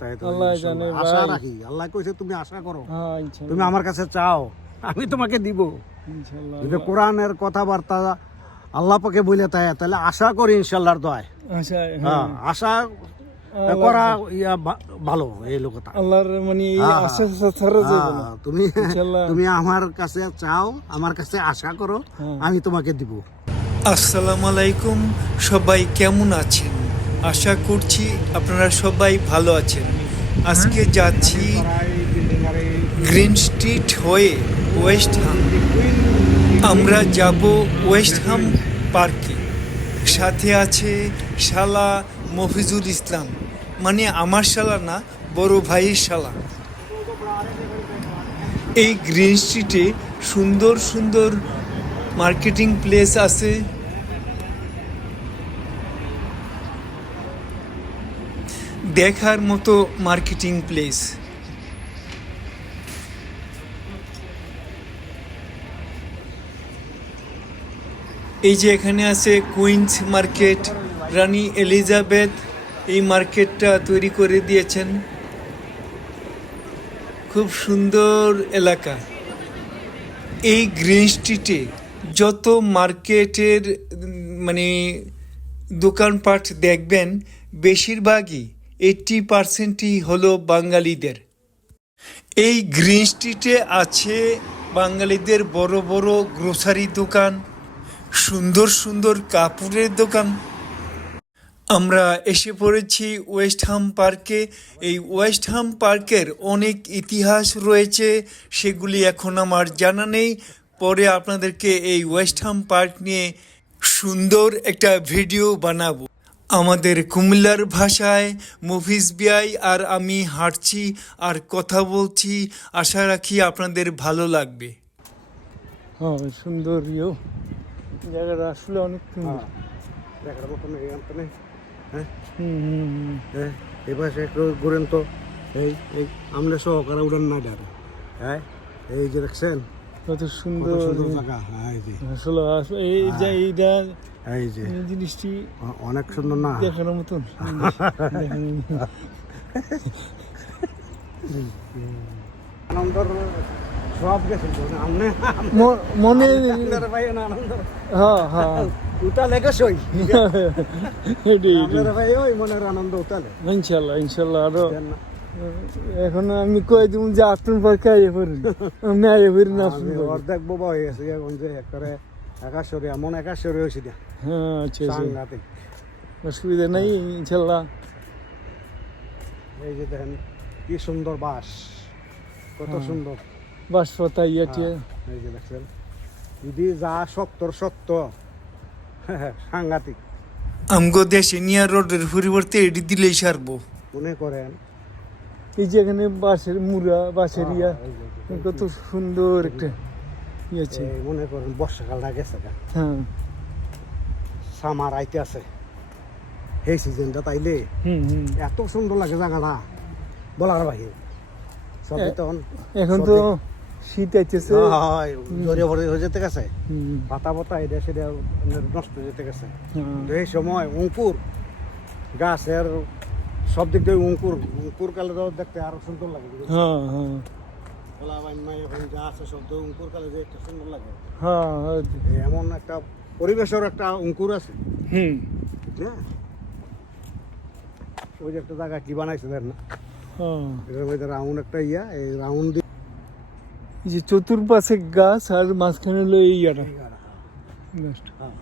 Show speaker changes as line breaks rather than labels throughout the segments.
তাই তো,
আল্লাহ জানে
আশা রাখি। আল্লাহ কইছে তুমি আশা করো।
হ্যাঁ
তুমি আমার কাছে চাও আমি তোমাকে দিব। যদি কোরআনের কথাবার্তা আল্লাহ পাকে বলে তাই তাহলে আশা করি ইনশাল্লাহর দয়
আশা
হ্যাঁ।
হ্যাঁ
আশা করা ইয়া ভালো এই লোকটা।
আল্লাহর মানে আশা ছাড়া
তুমি তুমি আমার কাছে চাও আমার কাছে আশা করো। আমি তোমাকে দিব।
আসসালামু আলাইকুম সবাই কেমন আছেন? আশা করছি আপনারা সবাই ভালো আছেন। আজকে যাচ্ছি গ্রিন স্ট্রিট হয়ে ওয়েস্ট হাম। আমরা যাব ওয়েস্ট হাম পার্কে। সাথে আছে শালা মফিজুল ইসলাম। মানে আমার শালা না, বড় ভাইয়ের শালা। এই গ্রিন স্ট্রিটে সুন্দর সুন্দর মার্কেটিং প্লেস আছে। দেখার মতো মার্কেটিং প্লেস এই যে এখানে আছে কুইন্স মার্কেট, রানী এলিজাবেথ, এই মার্কেটটা তৈরি করে দিয়েছেন। খুব সুন্দর এলাকা। এই গ্রিন স্ট্রিটে যত মার্কেটের মানে দোকানপাট দেখবেন, বেশিরভাগই এইট্টি পার্সেন্টই হলো বাঙালিদের। এই গ্রিন স্ট্রিটে আছে বাঙালিদের বড় বড় গ্রোসারি দোকান, সুন্দর সুন্দর কাপড়ের দোকান। আমরা এসে পড়েছি ওয়েস্ট হাম পার্কে এই ওয়েস্ট হাম পার্কের অনেক ইতিহাস রয়েছে, সেগুলি এখন আমার জানা নেই। পরে আপনাদেরকে এই ওয়েস্ট হাম পার্ক নিয়ে সুন্দর একটা ভিডিও বানাবো। আমাদের কুমিল্লার ভাষায় মুভিস বিআই আর আমি হাঁটছি আর কথা বলছি। আশা রাখি আপনাদের ভালো লাগবে।
হ্যাঁ সুন্দর ইয়ে জায়গাটা আসলে অনেক সুন্দর।
হ্যাঁ। দেখার মতন এই হ্যাঁ?
হুম, হুম, হুম।
হ্যাঁ এই পাশে একটু ঘুরেন তো। এই এই আমরা সহকারে উড়ান না ডার হ্যাঁ এই যে দেখছেন?
কত সুন্দর
জায়গা। হ্যাঁ
আসলে এই যে এইটা
এই যে।
জিনিসটি
অনেক সুন্দর না?
দেখানোর মতন। সুন্দর। দেখানোর
আনন্দর সব গেছে আমনে
মনে
ভাই আনন্দ?
হ্যাঁ হ্যাঁ।
উতালে গেছই ভাই ওই মনের আনন্দ উতালে।
ইনশাল্লাহ ইনশাল্লাহ
আরও।
এখন আমি কই দিব যে আটন পরকে আইয়ে পড়ি আমি আইয়ে পড়ি না
অর্ধেক বোবা হয়ে গেছে এখন যে একবারে একাশ্বরী এমন একাশ্বরী হয়েছি
হ্যাঁ আচ্ছা আচ্ছা।
সাংঘাতিক।
অসুবিধা নাই ইনশাল্লাহ।
এই যে দেখেন কি সুন্দর বাস কত
হ্যাঁ।
সুন্দর।
বাসপতা ইয়ে টিয়ে
এই যে দেখছেন যদি যা সত্তর সত্য সাংঘাতিক।
আমগো দেশে নিয়া রোডের পরিবর্তে এটি দিলেই সারবো।
মনে করেন
এই যে এখানে বাঁশের মুড়া বাঁশের ইয়া
এই যে- এই যে-
কত সুন্দর একটা ইয়ে আছে।
মনে করেন বর্ষাকালটা গেছে
হ্যাঁ।
সামার আইতে আছে। এই সিজনটা তাইলে এত সুন্দর লাগে জায়গাটা বলার বাহির। সব
এ-
তখন
এখন তো শীত আইতেছে।
জড়িয়ে ভরে হয়ে যেতে গেছে। পাতা পাতা এটা সেটা নষ্ট হয়ে যেতে গেছে।
হ্যাঁ।
এই সময় অঙ্কুর গাছের সব দিক দিয়ে অঙ্কুর অঙ্কুর কালে তো দেখতে আরও সুন্দর লাগে
হ্যাঁ হ্যাঁ।
কলা এখন যা আছে সব তো অঙ্কুর কালে যে একটা সুন্দর লাগে।
হ্যাঁ হ্যাঁ।
এমন একটা পরিবেশের একটা অঙ্কুর আছে।
হুম।
হ্যাঁ। ওই যে একটা জায়গা কি বানাইছে দেখ না?
হ্যাঁ।
এটার মধ্যে রাউন্ড একটা ইয়া এই রাউন্ড
যে চতুর্পাশে গাছ আর মাঝখানে হলো এই ইয়াটা। গাছটা।
হ্যাঁ।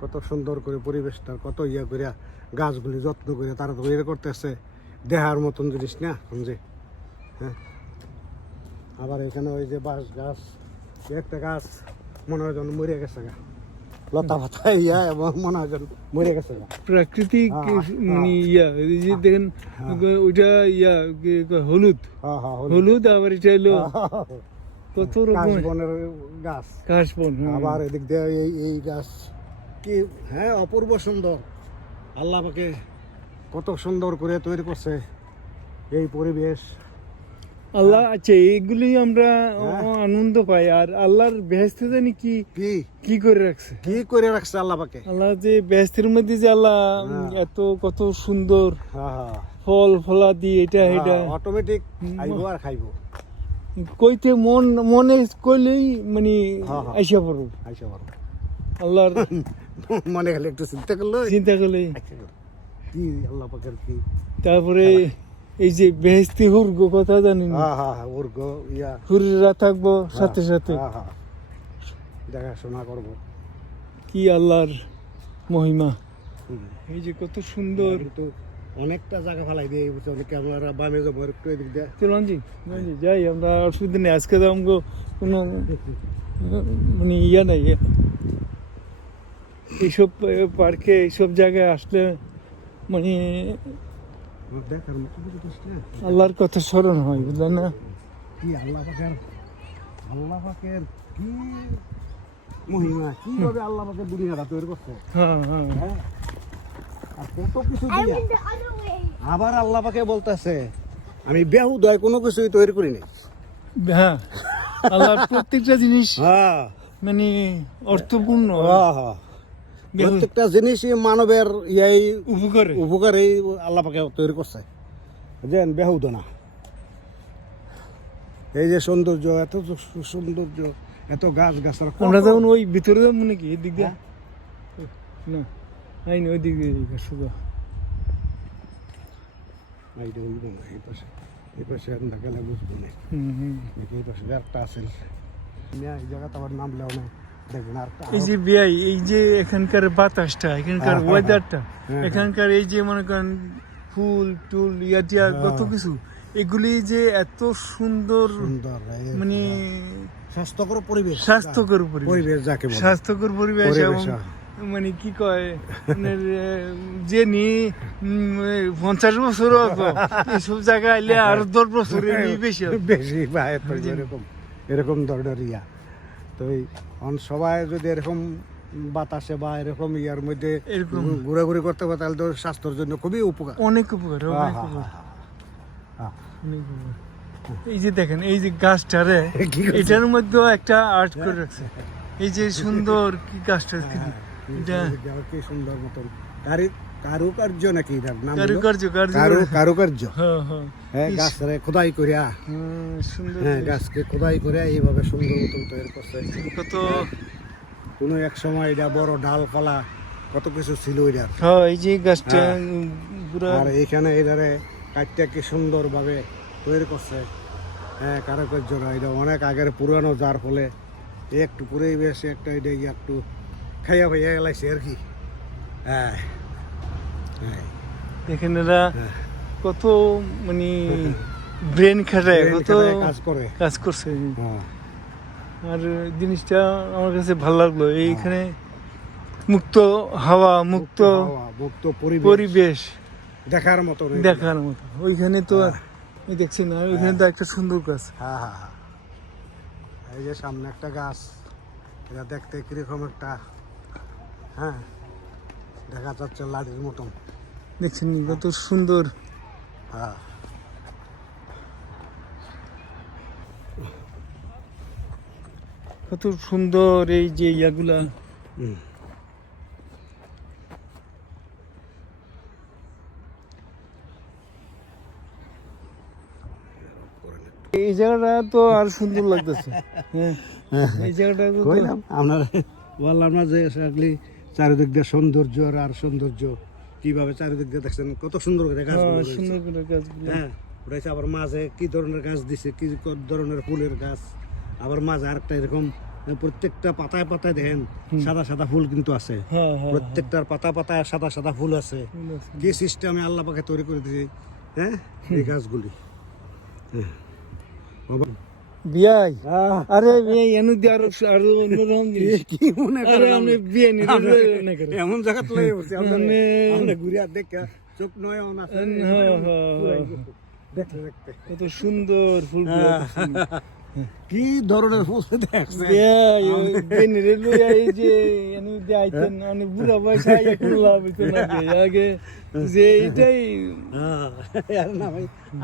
কত সুন্দর করে পরিবেশটা কত ইয়া করে গাছগুলি যত্ন করে তারা তো ইয়ে করতেছে দেহার মতন জিনিস না যে হ্যাঁ। আবার এখানে ওই যে বাঁশ গাছ একটা গাছ মনে হয় যেন মরে গেছে গা। লতা পাতা ইয়া এবং মনে হয় যেন মরে গেছে গা।
প্রাকৃতিক
হ্যাঁ,
মানে ইয়া এই যে দেখেন ওইটা ইয়া হলুদ।
হ্যাঁ হ্যাঁ হলুদ।
আবার এটা হলো কত রকম
গাছ।
কাশবন হ্যাঁ।
আবার এদিক দিয়ে এই এই গাছ কি? হ্যাঁ অপূর্ব সুন্দর। আল্লাহ পাকে কত সুন্দর করে তৈরি করছে এই পরিবেশ।
আল্লাহ আচ্ছা এইগুলি আমরা
হ্যাঁ।
আনন্দ পাই। আর আল্লাহর বেহেস্তে জানি কি
কি?
করে রাখছে?
কি করে রাখছে আল্লাহ পাকে
আল্লাহ যে বেহেস্তের মধ্যে যে আল্লাহ
হ্যাঁ।
এত কত সুন্দর
হ্যাঁ
ফল ফলা দিয়ে এটা এটা।
অটোমেটিক আইবো আর খাইবো।
কইতে মন মনে কইলেই মানে। আইসা পড়ো
আইসা পারো
আল্লাহর
মনে খালি একটু চিন্তা করল।
চিন্তা করলে?
আচ্ছা, কি আল্লাহ পাকের কি?
তারপরে এই যে বেহেস্তি হুরগো কথা জানেন
হ্যাঁ হ্যাঁ হ্যাঁ ওর গো ইয়া।
হুররা থাকব সাথে সাথে।
দেখাশোনা করব।
কি আল্লাহর মহিমা। এই যে কত সুন্দর।
কিন্তু অনেকটা জায়গা ফালাই দিয়ে বুঝছ অনেকে আমরা বামে যাব একটু এদিক দিয়ে।
চলো জি যাই আমরা অসুবিধা নেই। আজকে তো আমাকে কোনো মানে ইয়া নাই। এইসব পার্কে এইসব জায়গায় আসলে মানে আল্লাহর কথা স্মরণ হয় বুঝলেন না
কি আল্লাহ পাকের আল্লাহ পাকের কি মহিমা কীভাবে আল্লাহ পাকের দুনিয়াটা তৈরি করছে
হ্যাঁ হ্যাঁ
আর কত কিছু. আবার আল্লাহ পাকে বলতেছে আমি বেহুদয় কোনো কিছুই তৈরি করিনি
হ্যাঁ আল্লাহর প্রত্যেকটা জিনিস
হ্যাঁ
মানে অর্থপূর্ণ
হ্যাঁ, হ্যাঁ। প্রত্যেকটা জিনিসই মানবের ইয়াই
উপকারে।
উপকারে আল্লাহ পাকে তৈরি করছে। বুঝলেন বেহুদ না এই যে সৌন্দর্য এত সৌন্দর্য এত গাছ গাছরা
আমরা যখন ওই ভিতরে যাব নাকি? এই দিক দিয়ে? না আইন ওই দিক দিয়ে শুধু
এইটা না এই পাশে। এই পাশে না এই পাশে একটা আছে। এই জায়গাতে আবার নাম লেও না দেখবেন আর
এই যে এই যে এখানকার বাতাসটা এখানকার
হ্যাঁ, হ্যাঁ,
ওয়েদারটা
হ্যাঁ।
এখানকার এই যে মনে করেন ফুল টুল ইয়া টিয়া
হ্যাঁ।
কত কিছু এগুলি যে এত সুন্দর মানে
স্বাস্থ্যকর পরিবেশ
স্বাস্থ্যকর পরিবেশ।
যাকে
স্বাস্থ্যকর পরিবেশ এবং
হ্যাঁ।
মানে কি কয় মানে, যে নি পঞ্চাশ বছর এইসব জায়গায় আইলে আর দশ বছর বেশি
বেশি এরকম এরকম ধরনের ইয়া। তো সবাই যদি এরকম বাতাসে বা এরকম ইয়ার মধ্যে। ঘোরাঘুরি করতে পারে তাহলে তো স্বাস্থ্যের জন্য খুবই উপকার।
অনেক উপকার
হ্যাঁ, হ্যাঁ, হ্যাঁ।
অনেক উপকার। এই যে দেখেন এই যে গাছটারে এটার মধ্যেও একটা আর্ট করে রাখছে। এই যে সুন্দর কি গাছটা এটা
কি সুন্দর মতন। কারি কারুকার্য নাকি এটার নাম
কারুকার্য
কারু কারুকার্য।
হ্যাঁ হ্যাঁ।
হ্যাঁ গাছরে খোদাই করিয়া।
সুন্দর
হ্যাঁ গাছকে খোদাই করে এইভাবে সুন্দর মতন তৈরি করছে।
কত
কোনো এক সময় এটা বড় ডালপালা কত কিছু ছিল এটার।
হ্যাঁ এই যে গাছটা
আর এইখানে এধারে কাঠটা কি সুন্দরভাবে তৈরি করছে। হ্যাঁ কারুকার্যরা এটা অনেক আগের পুরানো যার ফলে একটু পুরেই বেশ একটা এটা একটু খাইয়া ভাইয়া গেলাইছে আর কি। হ্যাঁ।
দেখেন এরা
হ্যাঁ।
কত মানে ব্রেন খাটায় কত
কাজ করে।
কাজ করছে।
হ্যাঁ।
আর জিনিসটা আমার কাছে ভালো লাগল এইখানে মুক্ত হাওয়া মুক্ত
মুক্ত পরিবেশ। দেখার মতো
দেখার মতো। ওইখানে তো
হ্যাঁ।
দেখছি না ওইখানে তো একটা সুন্দর গাছ।
হ্যাঁ হ্যাঁ হ্যাঁ। এই যে সামনে একটা গাছ এটা দেখতে কীরকম একটা হ্যাঁ। দেখা যাচ্ছে লাঠির মতন।
দেখছেন কত সুন্দর।
হ্যাঁ।
কত সুন্দর এই যে ইয়াগুলা। এই জায়গাটা তো আর সুন্দর লাগতেছে। হ্যাঁ। এই জায়গাটা
আপনার বললাম না যে চারিদিক দিয়ে সৌন্দর্য আর আর সৌন্দর্য। কীভাবে চারিদিক দিয়ে দেখছেন? কত সুন্দর করে গাছ
হ্যাঁ, সুন্দর করে গাছগুলো।
হ্যাঁ আবার মাঝে কি ধরনের গাছ দিছে কি ধরনের ফুলের গাছ। আবার মাঝে আরেকটা এরকম প্রত্যেকটা পাতায় পাতায় দেখেন সাদা সাদা ফুল কিন্তু আছে।
হ্যাঁ হ্যাঁ
প্রত্যেকটার পাতা পাতায় সাদা সাদা ফুল আছে। কি সিস্টেমে আল্লাহ পাকে তৈরি করে দিয়েছে হ্যাঁ? এই গাছগুলি। হ্যাঁ।
বিয়াই? আরে বিয়াই এনু দিয়ে আরও আরও অন্যরকম জিনিস।
কি মনে
আরে আমি বিয়ে
নি
না করে
এমন জায়গা আমরা ঘুরে আর দেখে চোখ নয় অন আছে।
হ্যাঁ, হ্যাঁ, হ্যাঁ।
দেখতে দেখতে।
কত সুন্দর ফুল।
কি ধরনের দেখছে
এই, যে এনে দেখাইতেন, মানে বুড়া বয়সে আইয়া লাভ হইতো না আগে যে এটাই
এর নাম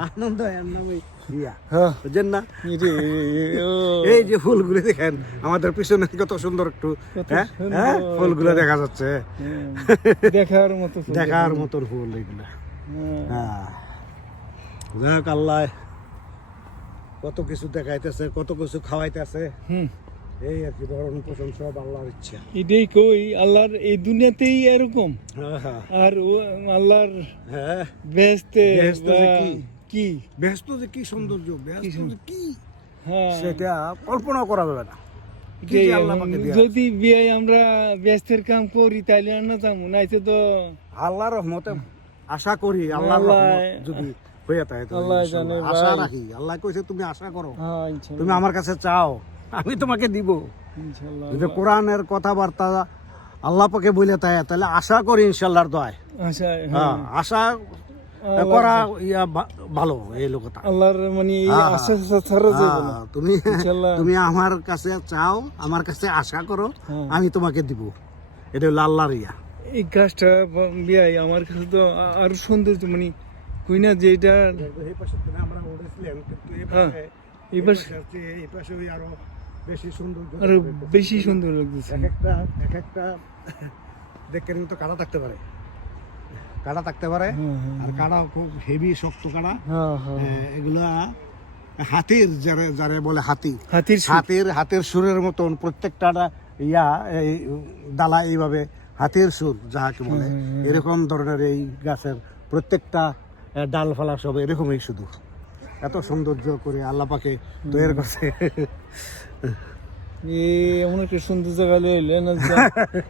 আনন্দ এর নাম এই বুঝছেন না? এই যে ফুলগুলো দেখেন আমাদের পিছনে কত সুন্দর একটু হ্যাঁ? হ্যাঁ? ফুলগুলো দেখা যাচ্ছে।
দেখার মতো
দেখার মতন ফুল এগুলা।
হ্যাঁ,
হ্যাঁ। যাক আল্লাহ কত কিছু দেখাইতেছে কত কিছু খাওয়াইতেছে।
হুম,
এই আর কি ভরণ পোষণ সব আল্লাহর ইচ্ছা।
এটাই কই আল্লাহর এই দুনিয়াতেই এরকম? আর ও আল্লাহর
হ্যাঁ।
বেহেস্তে
কি?
কি?
ব্যস্ত যে কি সৌন্দর্য ব্যস্ত যে কি?
হ্যাঁ।
সেটা কল্পনা করা যাবে না।
যদি বিয়ে আমরা ব্যস্তের কাম করি আর না যাব? নাইতে তো
আল্লাহর রহমতে আশা করি
আল্লাহ-
যদি হয়ে থাকে
আল্লাহ জানে
আশা রাখি। আল্লাহ কইছে তুমি আশা করো।
হ্যাঁ
তুমি আমার কাছে চাও আমি তোমাকে দিব। যদি কোরআনের কথাবার্তা আল্লাহ পাকে বলে তাই তাহলে আশা করি ইনশাল্লাহর দোয়ায়। হ্যাঁ। আশা করা ইয়া ভালো এই লোকটা।
আল্লাহর মানে
হ্যাঁ। হ্যাঁ, তুমি তুমি আমার কাছে চাও আমার কাছে আশা করো
হ্যাঁ।
আমি তোমাকে দিব। এটা হলো আল্লাহর ইয়া।
এই গাছটা আমার কাছে তো আরও সৌন্দর্য মানে কই না যে এটা
আমরা উঠেছিলাম কিন্তু এই
হ্যাঁ,
পাশে
এই
এই
পাশে-
পাশে এই পাশে ওই আরও বেশি সুন্দর
আরও বেশি সুন্দর লাগতেছে।
এক একটা এক একটা দেখে কিন্তু কাটা থাকতে পারে। কাটা থাকতে পারে
হ্যাঁ, হ্যাঁ।
আর কাটা খুব হেভি শক্ত কাটা।
হ্যাঁ হ্যাঁ।
এগুলা হাতির যারে যারে বলে হাতি।
হাতির।
হাতির হাতের সুরের মতন প্রত্যেকটা ইয়া এই ডালা এইভাবে হাতের সুর যাহাকে বলে। এরকম ধরনের এই গাছের প্রত্যেকটা আহ, ডালপালা সব এরকমই শুধু এত সৌন্দর্য করে আল্লাহ পাকে তৈরি করছে
এমন একটা সুন্দর জায়গা লইলে না যা।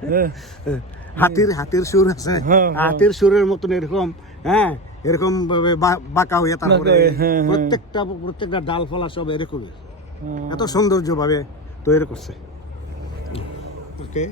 হ্যাঁ,
হাতির হাতির সুর আছে
হ্যাঁ, হ্যাঁ।
হাতির সুরের মতন এরকম হ্যাঁ এরকম ভাবে বাঁকা হয়ে তারপরে
হয়ে।
প্রত্যেকটা প্রত্যেকটা ডালপালা সব এরকমই। এত সৌন্দর্য ভাবে তৈরি করছে ওকে